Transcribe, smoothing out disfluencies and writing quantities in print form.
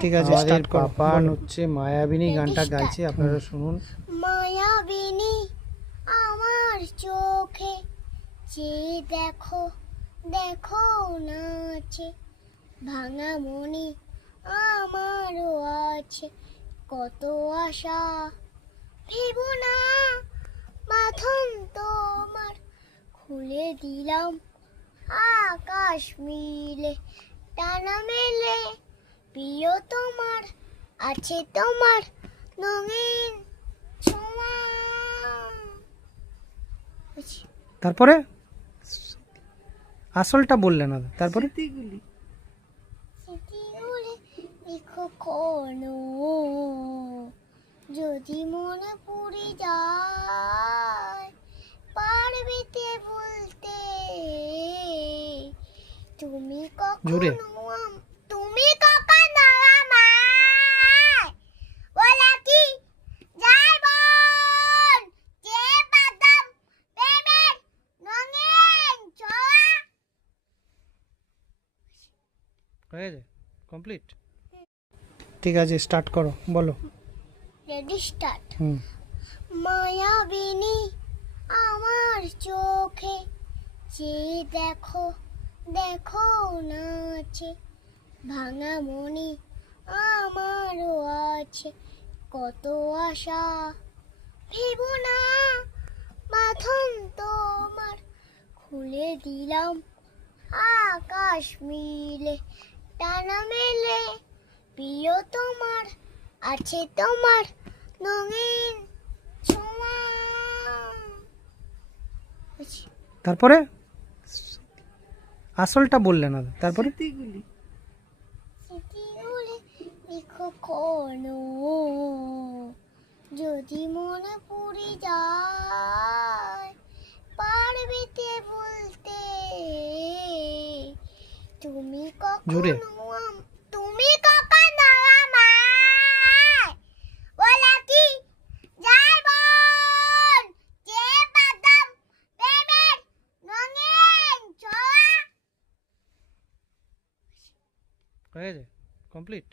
ঠিক আছে, স্টার্ট করো। পাপান হচ্ছে মায়াবিনী গানটা গাইছে, আপনারা শুনুন। মায়াবিনী আমার চোখে যে দেখো দেখো নাচে, ভাঙা মনি আমারও আছে কত আশা, ভেবো না বাঁধন তোমার খুলে দিলাম, আকাশ মিলে টানা মেলে, প্রিয় তোমার আছে তোমার রঙিন ছোঁয়া। তারপরে আসলটা বললে না, তারপরে স্মৃতিগুলি লিখো কোনো যদি মনে পড়ে যায়, পারবে তে বলতে তুমি জোরে। কখনো তুমি কখনো আমায় বলে কি যাই বল যে বাদাম প্রেমের রঙিন ছোঁয়া। হয়ে যায়, কমপ্লিট। ঠিক আছে, স্টার্ট করো, বলো। Ready start. হুম। মায়াবিনী আমার চোখে যে দেখো দেখো নাচে, ভাঙা মনি আমারও আছে কত আশা, ভেবো না বাঁধন তোমার খুলে দিলাম, আকাশ মিলে টানা মেলে, প্রিয় তোমার আছে তোমার রঙিন ছোঁয়া। তারপরে আসলটা বললে না, তারপরে স্মৃতিগুলি লিখো কোনো যদি মনে পড়ে যায়, পারবে তে বলতে তুমি জোরে। কখনো তুমি কখনো আমায় বলে কি যাই বল যে বাদাম প্রেমের রঙিন ছোঁয়া। হয়ে যায়, কমপ্লিট।